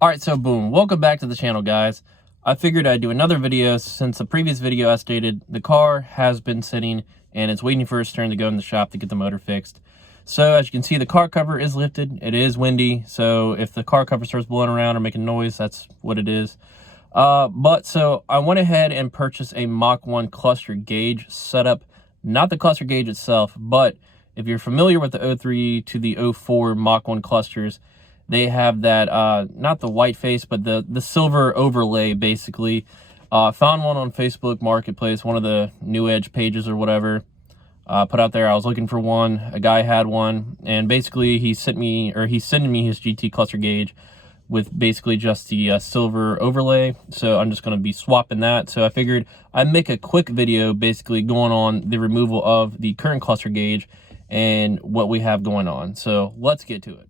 Alright, so boom, welcome back to the channel, guys. I figured I'd do another video since the previous video I stated the car has been sitting and it's waiting for its turn to go in the shop to get the motor fixed. So as you can see, the car cover is lifted. It is windy, so if the car cover starts blowing around or making noise, that's what it is. So I went ahead and purchased a Mach1 cluster gauge setup. Not the cluster gauge itself, but if you're familiar with the 03 to the 04 Mach1 clusters, they have that, not the white face, but the silver overlay, basically. Found one on Facebook Marketplace, one of the New Edge pages or whatever. Put out there, I was looking for one. A guy had one, and basically he's sending me his GT cluster gauge with basically just the silver overlay. So I'm just going to be swapping that. So I figured I'd make a quick video basically going on the removal of the current cluster gauge and what we have going on. So let's get to it.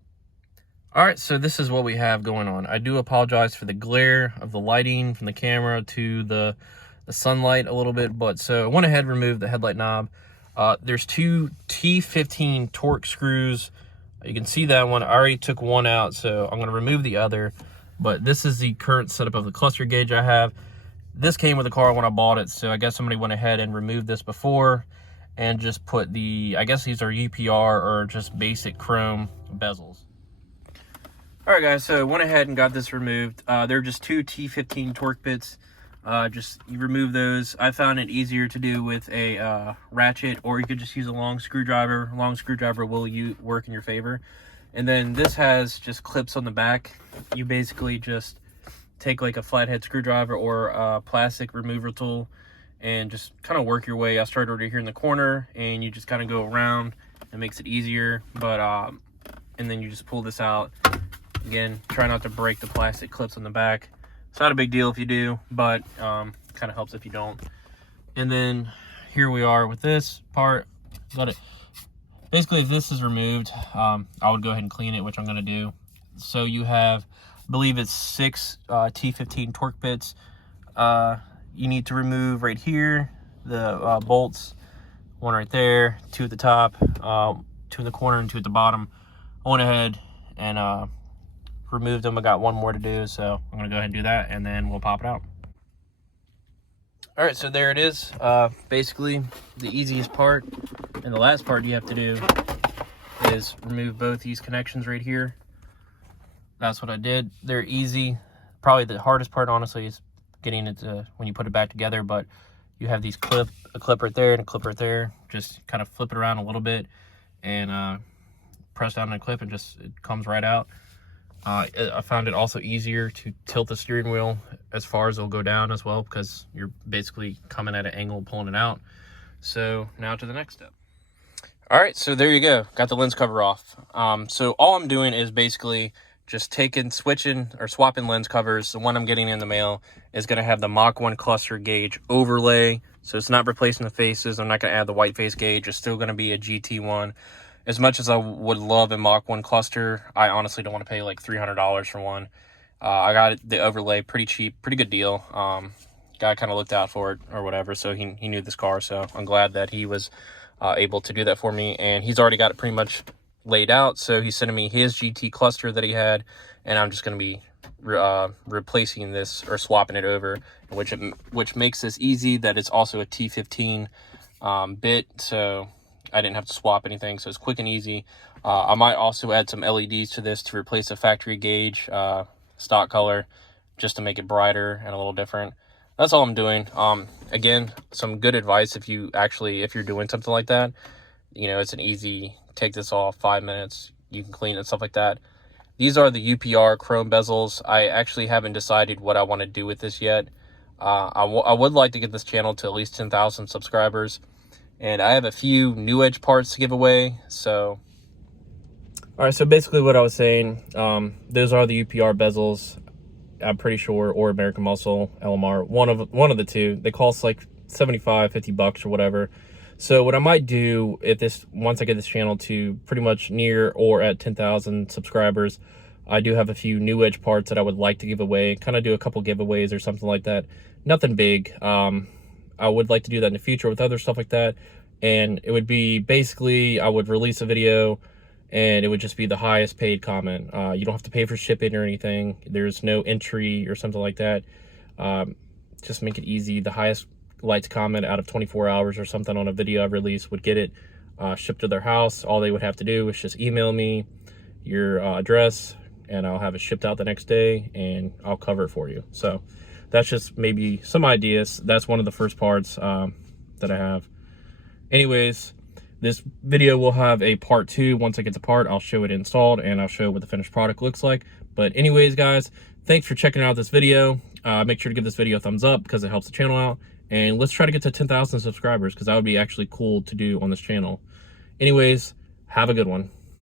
All right, so this is what we have going on. I do apologize for the glare of the lighting from the camera to the sunlight a little bit, but so I went ahead and removed the headlight knob. There's two T15 torque screws. You can see that one. I already took one out, so I'm going to remove the other. But this is the current setup of the cluster gauge I have. This came with the car when I bought it, so I guess somebody went ahead and removed this before and just put the, I guess these are UPR or just basic chrome bezels. All right, guys, so I went ahead and got this removed. They're just two T15 torque bits. Just you remove those. I found it easier to do with a ratchet, or you could just use a long screwdriver. Long screwdriver will work in your favor. And then this has just clips on the back. You basically just take like a flathead screwdriver or a plastic remover tool and just kind of work your way. I started over here in the corner, and you just kind of go around. It makes it easier, but and then you just pull this out. Again, try not to break the plastic clips on the back. It's not a big deal if you do, but kind of helps if you don't. And then here we are with this part. Got it. Basically, if this is removed, I would go ahead and clean it, which I'm going to do. So you have, I believe it's 6 T15 torque bits. You need to remove right here the bolts. One right there, 2 at the top, 2 in the corner, and 2 at the bottom. I went ahead and removed them. I got one more to do, so I'm gonna go ahead and do that, and then we'll pop it out. All right, so there it is. Basically the easiest part, and the last part you have to do is remove both these connections right here. That's what I did. They're easy. Probably the hardest part, honestly, is getting it to when you put it back together, but you have these a clip right there and a clip right there. Just kind of flip it around a little bit and press down on the clip, and just it comes right out. I found it also easier to tilt the steering wheel as far as it'll go down as well, because you're basically coming at an angle pulling it out. So now to the next step. All right, so there you go. Got the lens cover off. So all I'm doing is basically just swapping lens covers. The one I'm getting in the mail is going to have the Mach1 cluster gauge overlay. So it's not replacing the faces. I'm not going to add the white face gauge. It's still going to be a GT one. As much as I would love a Mach1 cluster, I honestly don't want to pay like $300 for one. I got the overlay pretty cheap, pretty good deal. Guy kind of looked out for it or whatever, so he knew this car. So I'm glad that he was able to do that for me. And he's already got it pretty much laid out. So he's sending me his GT cluster that he had, and I'm just going to be replacing this or swapping it over, which makes this easy. That it's also a T15 bit, so I didn't have to swap anything, so it's quick and easy. I might also add some LEDs to this to replace a factory gauge stock color, just to make it brighter and a little different. That's all I'm doing. Again, some good advice if you're doing something like that. You know, it's an easy, take this off, 5 minutes, you can clean it, stuff like that. These are the UPR chrome bezels. I actually haven't decided what I want to do with this yet. I would like to get this channel to at least 10,000 subscribers. And I have a few New Edge parts to give away, so. All right, so basically what I was saying, those are the UPR bezels, I'm pretty sure, or American Muscle, LMR, one of the two. They cost like 75, 50 bucks or whatever. So what I might do once I get this channel to pretty much near or at 10,000 subscribers, I do have a few New Edge parts that I would like to give away, kind of do a couple giveaways or something like that. Nothing big. I would like to do that in the future with other stuff like that. And it would be basically, I would release a video and it would just be the highest paid comment. You don't have to pay for shipping or anything. There's no entry or something like that. Just make it easy. The highest liked comment out of 24 hours or something on a video I've released would get it shipped to their house. All they would have to do is just email me your address, and I'll have it shipped out the next day, and I'll cover it for you. So that's just maybe some ideas. That's one of the first parts that I have. Anyways, this video will have a part 2. Once I get the part, I'll show it installed, and I'll show what the finished product looks like. But anyways, guys, thanks for checking out this video. Make sure to give this video a thumbs up because it helps the channel out. And let's try to get to 10,000 subscribers, because that would be actually cool to do on this channel. Anyways, have a good one.